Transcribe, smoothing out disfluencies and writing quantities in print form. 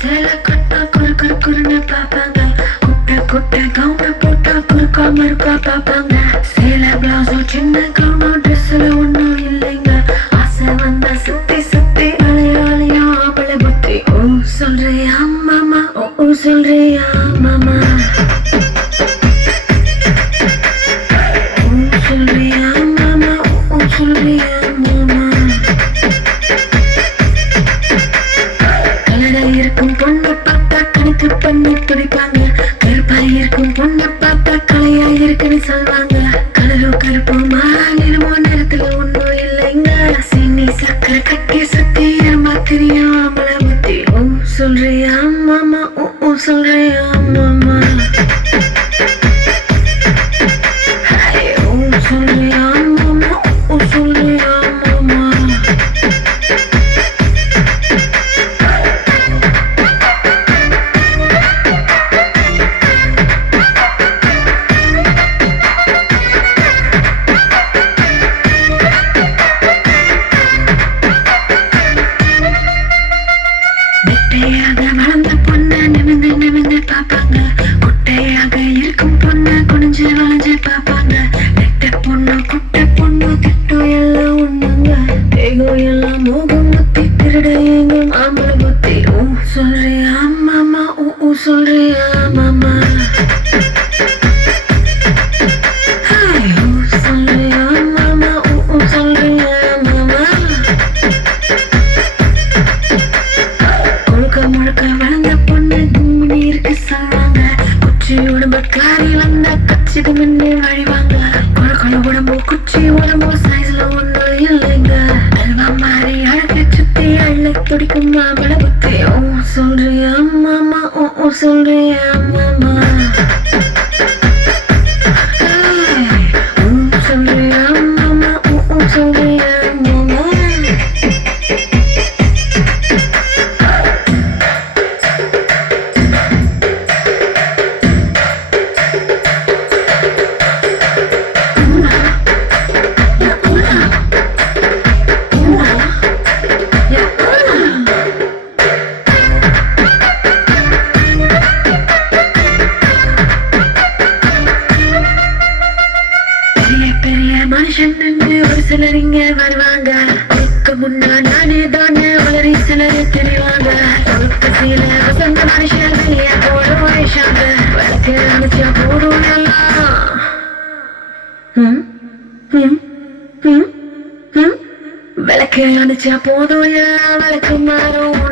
சேல கட்டா குறுன்னு பாப்பாங்க. குட்டை கவுன போட்டா குறுக்கா மறுக்கா பாப்பாங்க. சேல பிளவுஸும் சின்ன கவுனும் ட்ரெஸ்ல ஒண்ணும் இல்லைங்க. ஆசை வந்தா சுத்தி அலையா ஆம்பளை புத்தி. ஓ சொல்றியா மாமா, ஓ சொல்றியா மாமா, ஓ சொல்றியா மாமா, ஓ சொல்றியா மாமா. கலடா இருக்கும் பொண்ணு பார்த்தா கணக்கு பண்ணி துடிப்பாங்க. கருப்பாய் இருக்கும் பொண்ணு பார்த்தா கலையா இருக்குன்னு சொல்வாங்க. கருப்பு மாநிலமோ நேரத்துல ஒண்ணும் இல்லைங்க. சீனி சக்கரை கட்டி சுத்தி தெரியும் ஆம்பளை புத்தி. ஓ சொல்றியா மாமா, ஓ சொல்றியா மாமா, ஓ சொல்றியா மாமா, ஓ சொல்றியா மாமா. குட்டையாக வளர்ந்த பொண்ணு நிமிந்து பாப்பாங்க. குட்டையாக இருக்கும் பொண்ணு குனிஞ்சு வளைஞ்சு பாப்பாங்க. நெட்ட பொண்ணு குட்டை பொண்ணு திட்டம் எல்லாம் ஒண்ணுங்க. தேகம் எல்லாம் மோகம் முத்தி திருட எங்கும் ஆம்பளை புத்தி. ஓ சொல்றியா மாமா, ஓ சொல்றியா மாமா, ஓ சொல்றியா மாமா, ஓ சொல்றியா மாமா. முழுக்க வளர்ந்த பொண்ணு கும்மினி இருக்கு சொல்வாங்க. குச்சி உடம்பு காரி வந்தா கச்சிக்கு முன்னே வழிவாங்க. கொழு உடம்பு குச்சி உடம்பு சைஸ்ல ஒண்ணும் இல்லைங்க. அல்வா மாறி அழகு சுத்தி அள்ள துடிக்கும் மாம்பழ புத்தி. ஓ சொல்றியா மாமா, ஓ சொல்றியா மாமா, ஓ சொல்றியா மாமா, ஓ சொல்றியா மாமா. பெரிய மனுஷன் ஒரு சிலர் இங்க வருவாங்க. அதுக்கு முன்னா நானே தானே வளரி சிலர் தெரிவாங்க. சீல வசந்த மனுஷன் வெளியே போட வயசாங்க. வளர்த்து அனுச்சா போடும் எல்லாம் விளக்கு அனுச்சா போதும் எல்லாம் விளக்கு மாறும்.